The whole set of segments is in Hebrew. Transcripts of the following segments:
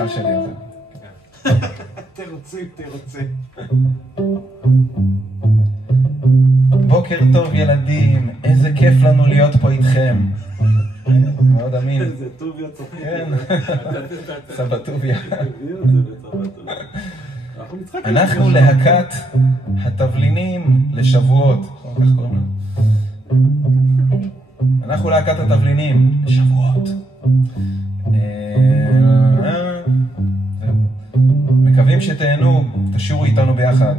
הבדיחה שלי. תרוצים. בוקר טוב ילדים, איזה כיף לנו להיות פה איתכם. מאוד אמין. זה טוביה צוחק. כן, סבא טוביה. אנחנו אנחנו להקת התבלינים לשבועות. כך קוראים לה. אנחנו להקת התבלינים לשבועות. מקווים שתהנו, תשירו איתנו ביחד.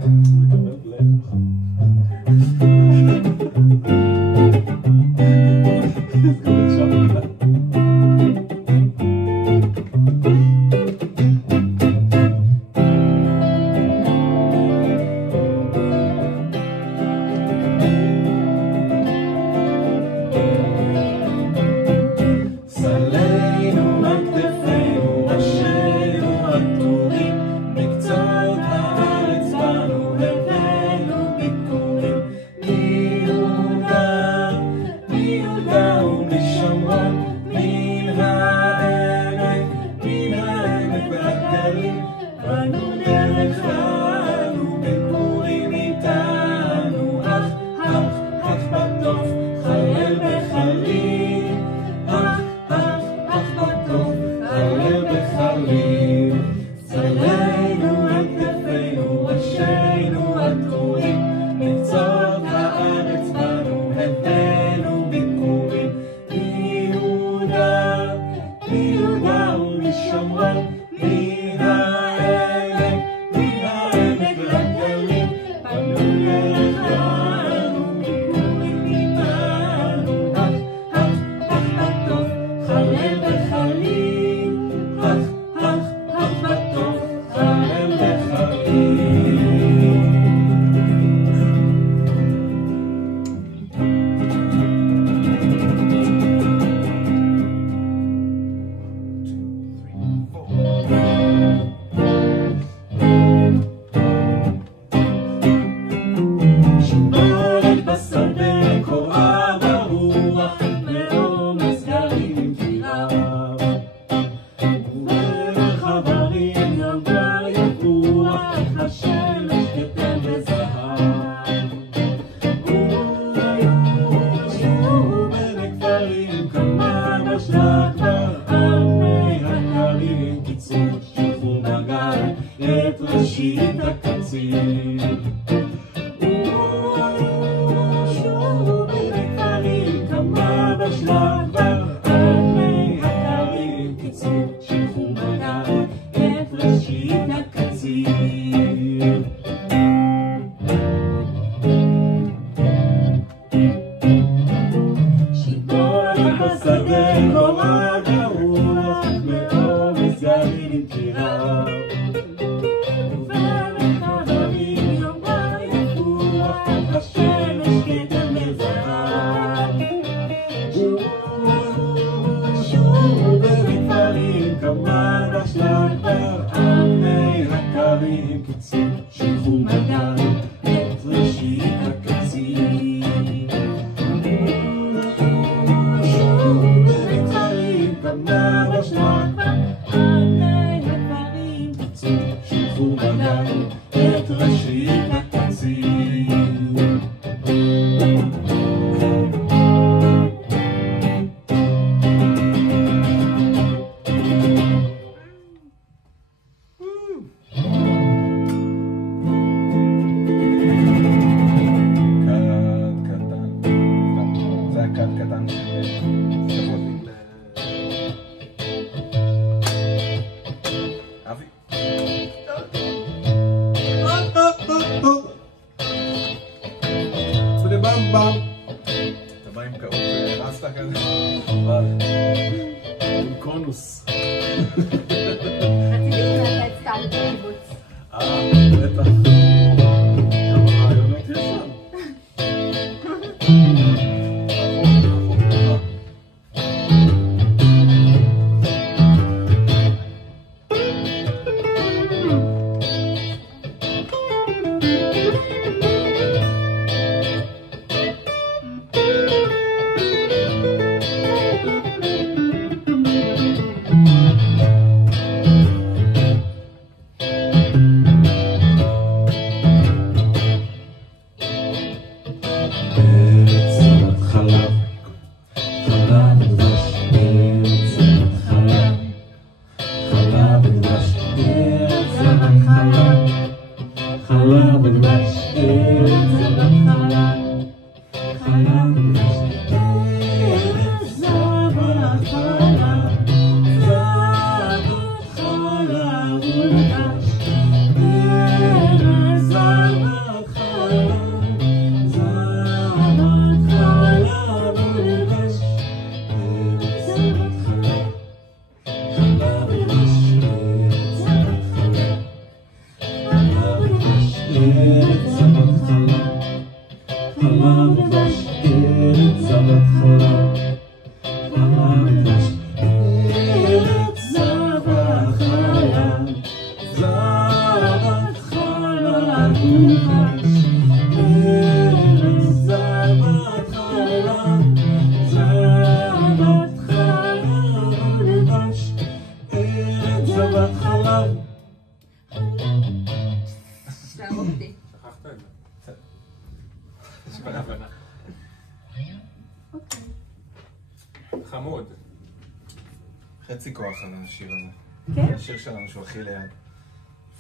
חצי כוח על השיר הזה. כן? זה השיר שלנו שהוא הכי ליד.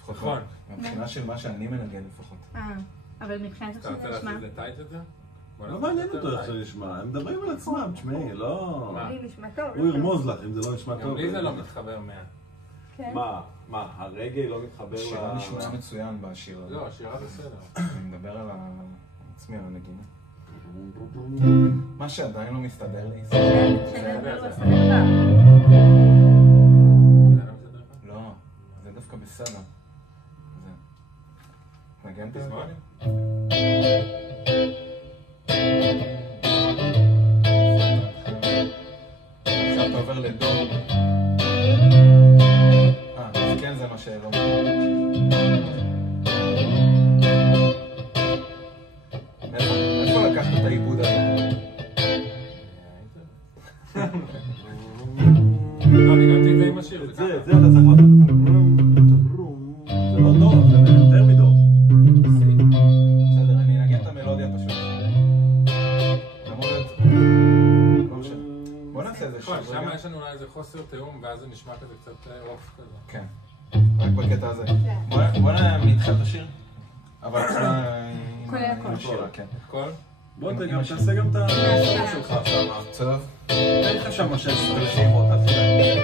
נכון. מבחינה של מה שאני מנגן לפחות. אבל מבחינת אתה רוצה לעשות לטייט את זה? לא מעניין אותו איך זה נשמע, הם מדברים על עצמם, תשמעי, לא... לי נשמע טוב. הוא ירמוז לך אם זה לא נשמע גם טוב. לי זה לא מתחבר 100. כן. מה, הרגע לא מתחבר ל... השירה נשמע מצוין בשיר הזה. לא, השירה בסדר. אני מדבר על עצמי, על הנגינה. מה שעדיין לא מסתדר לי. שנדבר על הסדר זה לא מסתדר לך? לא, זה דווקא בסדר. נגן את תזמור? עכשיו אתה עובר לדו. אז כן זה מה שלא. איפה לקחת את העיבוד הזה? לא, אני גם תהיה עם השיר. את זה אתה צריך לעשות. זה לא דור, זה יותר מדור. בסדר, אני אנגן את המלודיה פשוט. למרות... לא משנה. בוא נעשה איזה שיר. שם יש לנו אולי איזה חוסר תיאום, ואז זה נשמע כזה קצת רוף כזה. כן, רק בקטע הזה. בוא נתחיל את השיר. אבל עם השירה, כן. הכל? בוא תעשה גם את השיר שלך עכשיו. טוב. אין לך שם 16 שירות, אל תדאג.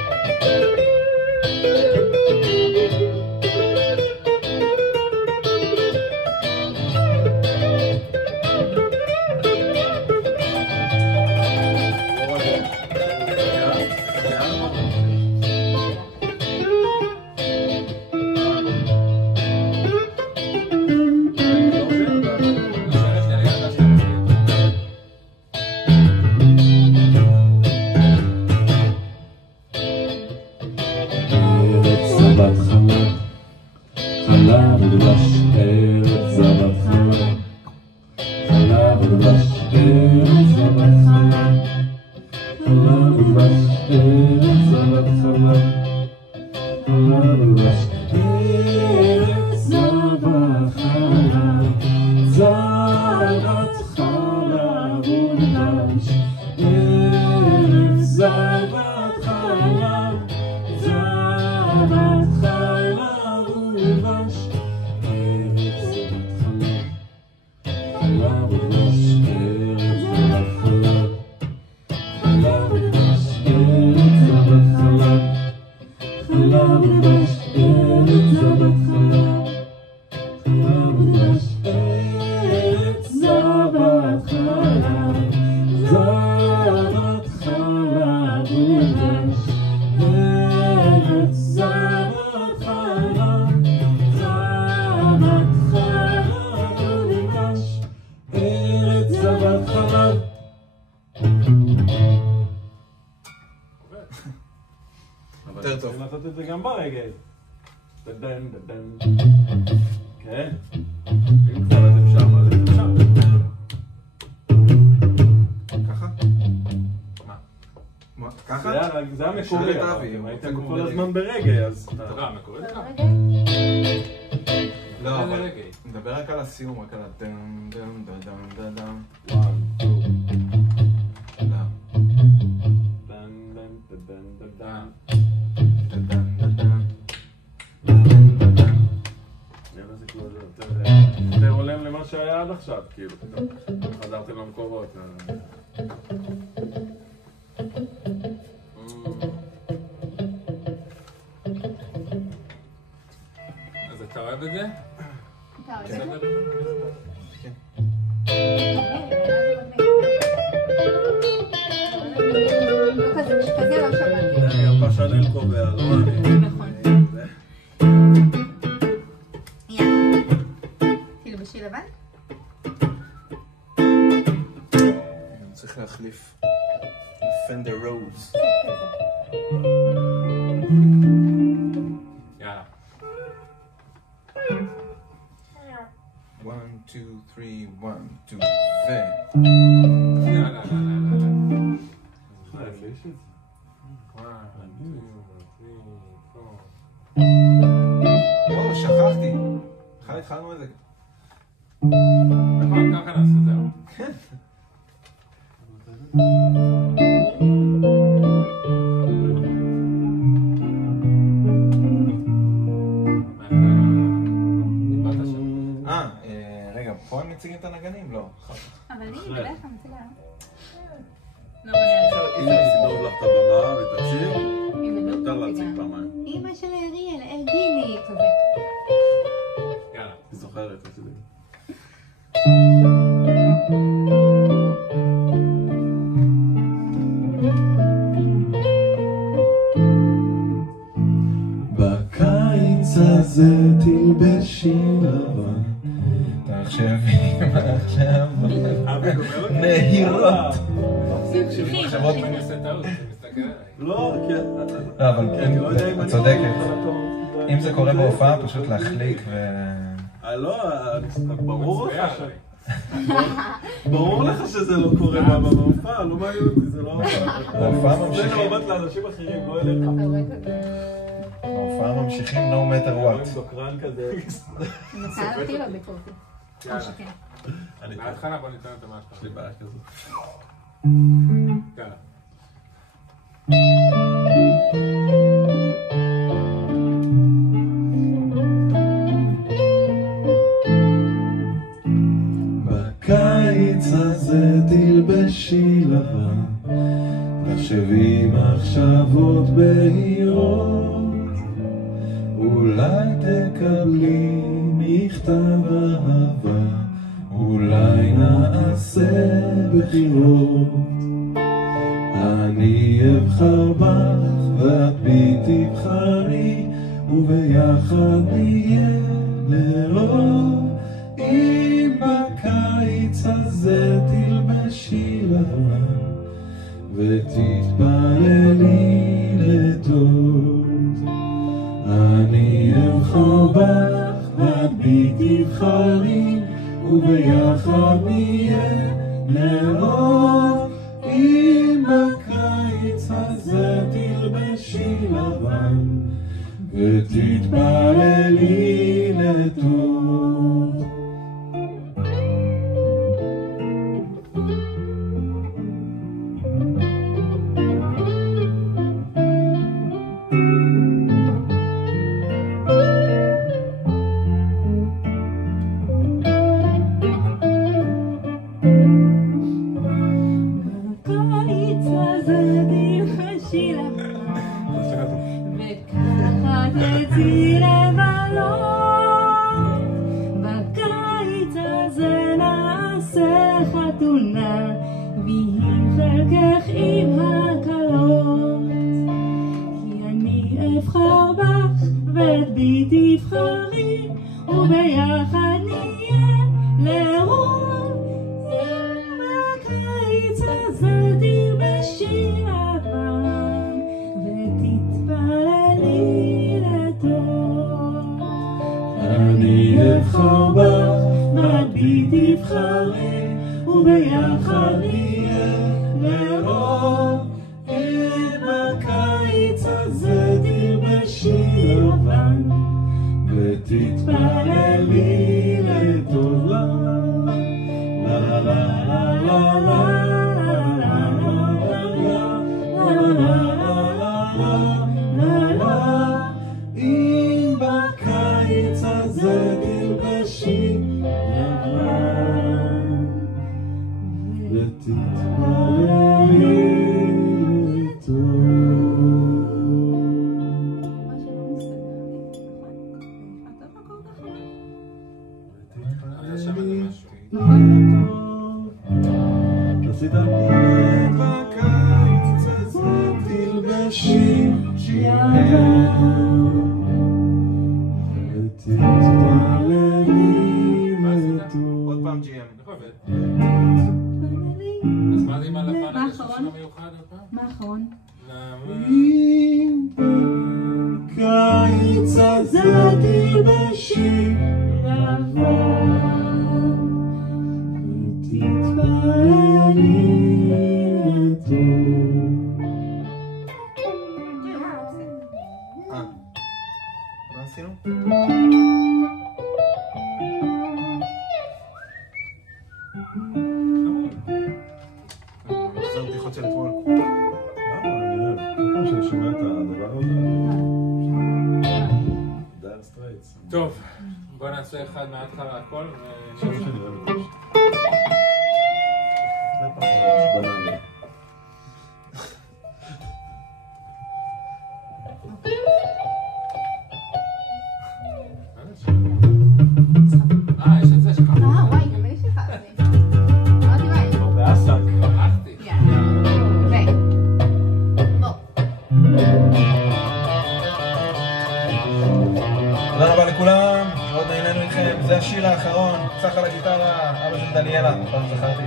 יותר טוב. צריכים לעשות את זה גם ברגל. דדן, דדן. כן? אם כבר אתם שם, אז אתם שם. ככה? מה? ככה? זה המקורי. שאל את אבי, אם הוא הייתם רוצה כל כמו הזמן ברגל, אז... טוב, המקורי זה ככה? לא, אבל רגע. נדבר רק על הסיום, רק על הדם דם דם דם דם. לא. דן, דן, דן, דן, דן. נראה זה כאילו יותר הולם למה שהיה עד עכשיו, כאילו. חזרתם למקורות. אז אתה אוהב את זה? אתה אוהב את זה? כן. כזה לא שמעתי. גם פרשנל קובע, לא אני. נכון. יאללה. תלבשי לבן? אני צריך להחליף לפנדר רוז. יאללה. 1, 2, 3, 1, 2, יאללה, להחליש את זה. 1, 2, 3, 4. או, שכחתי. בכלל התחלנו את זה. נכון, ככה נעשה, זהו. כן. אחרי. בדרך כלל מציגה. לא אם נגנוב לך את הבמה ותציג, יותר להציג מציגה. פעמיים. אמא של אריאל, גילי, כזה. יאללה. היא זוכרת, תציג. בקיץ הזה תלבשי לבן. תחשבי עכשיו נהירות. מחשבות ואני עושה טעות, אני מסתכל עליי. לא, כן. לא, אבל אני לא יודע אם את צודקת. אני... אם זה קורה בהופעה, פשוט להחליק ו... לא, ברור מצביע לך עליי. ברור לך שזה לא קורה בהופעה, לא מעניין אותי, זה לא... בהופעה זה ממשיכים. מבט לאנשים אחרים, לא אליך. בהופעה ממשיכים no matter רואים what. דוקרן כזה. מצאה אותי לא ביקורתי. יאללה. אני מההתחלה בוא ניתן את המעט. יש לי בעיה כזאת. יאללה. בקיץ הזה תלבשי לבן, תחשבי מחשבות בהירות, אולי תקבלי מכתב אהבה, אולי נעשה בחירות. אני אבחר בך ואת בי תבחרי, וביחד נהיה לרוב. אם בקיץ הזה תלבשי לבן ותתפללי לטוב, אני אבחר בך ואת בי תבחרי, וביחד נהיה לרוב. אם בקיץ הזה תלבשי לבן ותתפללי לטוב. עוד פעם GM. אז מה זה עם הלבן הזה של השיר המיוחד עוד פעם? מה האחרון? אם בקיץ הזה תלבשי לבן ותתפללי לטוב. מה עשינו? זה בדיחות של אתמול. כל שאני שומע את הדבר הזה, דייר סטרייטס. טוב, בוא נעשה אחד מההתחלה הכל שאני אוהב את זה. זה פחות עצבנה לי. יש את זה שלך. וואי, גם לי שלך. אמרתי ביי. כבר באסק. הלכתי. יאללה. ביי. בוא. תודה רבה לכולם, מאוד נהנינו איתכם, זה השיר האחרון, צח על הגיטרה, אבא של דניאלה, פעם זכרתי.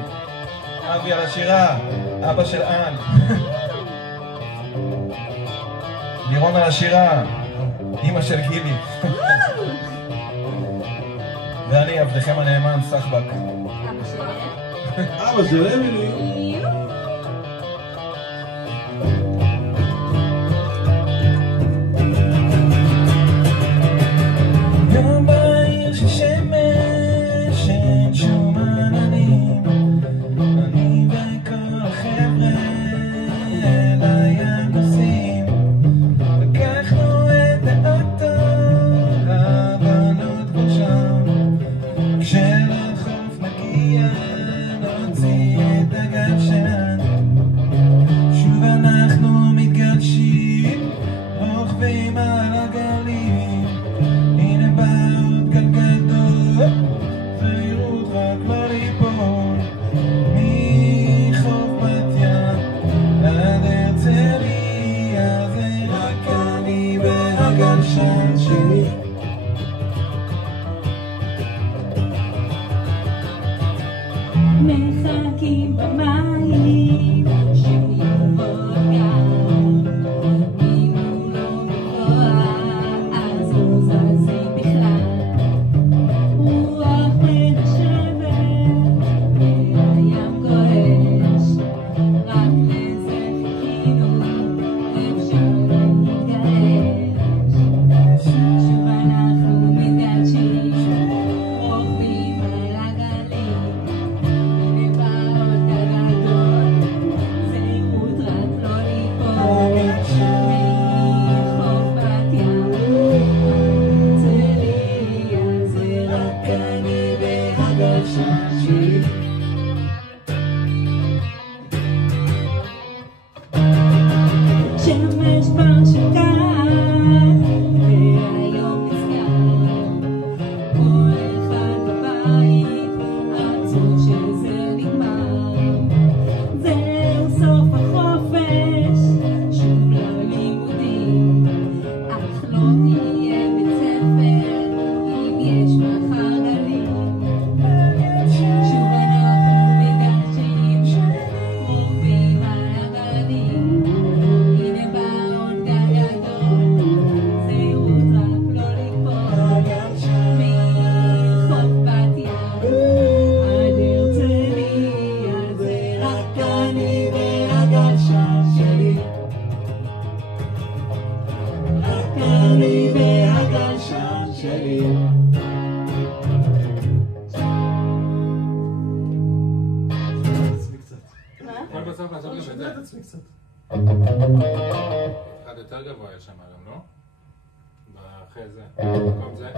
אבי על השירה, אבא של אן. לירון על השירה, אמא של גילי. ואני עבדכם הנאמן, סחבק. אבא שלי. אבא של אמילי. יום בעיר ששמש, אין שום עננים, אני וכל החבר'ה לים נוסעים, לקחנו את האוטו, הבנות כבר שם, כשלחוף נגיע נוציא את הגלשן, שוב אנחנו מתגלשים, רוכבים על הגלים, הנה בעוד גלגדות, זהירות רק לא ליפול, מחוף בת ים עד הרצליה, זה רק אני והגלשן שלי. מחכים במים שיבוא ים, אם הוא לא מבואה אז הוא זזים בכלל, רוח מנשבת והים גועש, רק לזה חיכינו, אפשר להתגרש, שוב אנחנו מתגדשים, רוכבים על הגלים, הנה בעוד גלגדות, זהירות רק לא ליפול, מחוף בת ים, הרצליה, זה רק אני והגלשן שלי. שמש כבר שקעה, והיום נסגר, כל אחד בבית, עצוב שזה נגמר. זהו סוף החופש, שוב ללימודים, אך לא נהיה בית ספר, אם יש מחר גלים. שוב אנחנו מתגלשים, רוכבים על הגלים, הנה בעוד גלגדות, זהירות רק לא ליפול, מחוף בת ים עד הרצליה, זה רק אני והגלשן שלי, רק אני והגלשן שלי. עצמי קצת. הכל בסוף לעשות גם את שומע את זה. עצמי קצת. אחד יותר גבוה יש שם גם, לא? אחרי זה. במקום זה.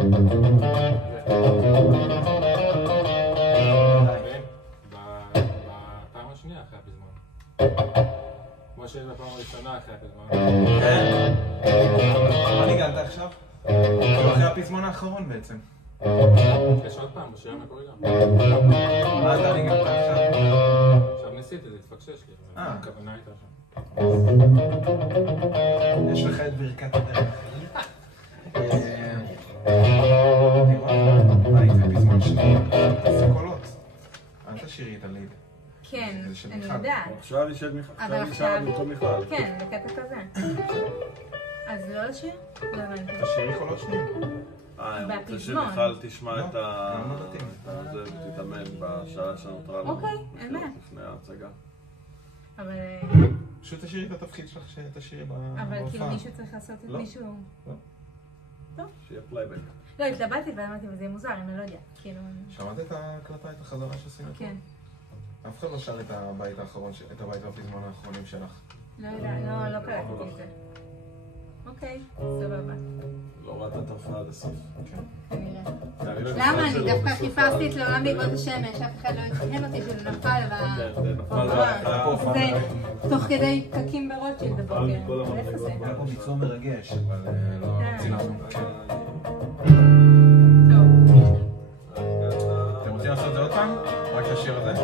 בפעם השנייה אחרי הפזמון. כמו שיש בפעם הראשונה אחרי הפזמון. כן? מה ניגנת עכשיו? אחרי הפזמון האחרון בעצם. יש עוד פעם, בשיר המקורי גם. מה אתה ניגנת עכשיו? עכשיו ניסיתי, זה התפקשש לי. אבל הכוונה הייתה שם. יש לך את ברכת הדרך. זה פזמון שני, תעשה קולות. אל תשאירי את הליד. כן, זה של אני מיכל. יודעת. עכשיו היא של מיכל. אבל עכשיו עכשיו... היא במקום מיכל. כן, בקטע כזה. אז לא לשיר? לא הבנתי. תשאירי קולות שניים. אני רוצה בפזמון. שמיכל תשמע לא, את לא מתאים. זה ותתאמן בשעה שנותרה לנו. אוקיי, אין בעיה. לפני ההצגה. אבל... פשוט תשאירי את התפקיד שלך שתשאירי בהופעה. אבל כאילו מישהו צריך לעשות את לא. מישהו... שיהיה פלייבק. לא, התלבטתי ואמרתי, וזה יהיה מוזר, אני לא יודע. כאילו... שמעת את ההקלטה, את החזרה שעשינו? כן. אף אחד לא שר את הבית האחרון, את הבית והפזמון האחרונים שלך. לא יודע, לא קלטתי את זה. אוקיי, סבבה. לא ראית את ההופעה עד הסוף. כנראה. למה? אני דווקא חיפשתי את לעולם בעקבות השמש, אף אחד לא התקן אותי שזה נפל זה תוך כדי פקקים ברוטשילד הבוקר. איפה זה? היה פה ביצוע מרגש, אבל לא צילמנו. טוב. אתם רוצים לעשות את זה עוד פעם? רק את השיר הזה?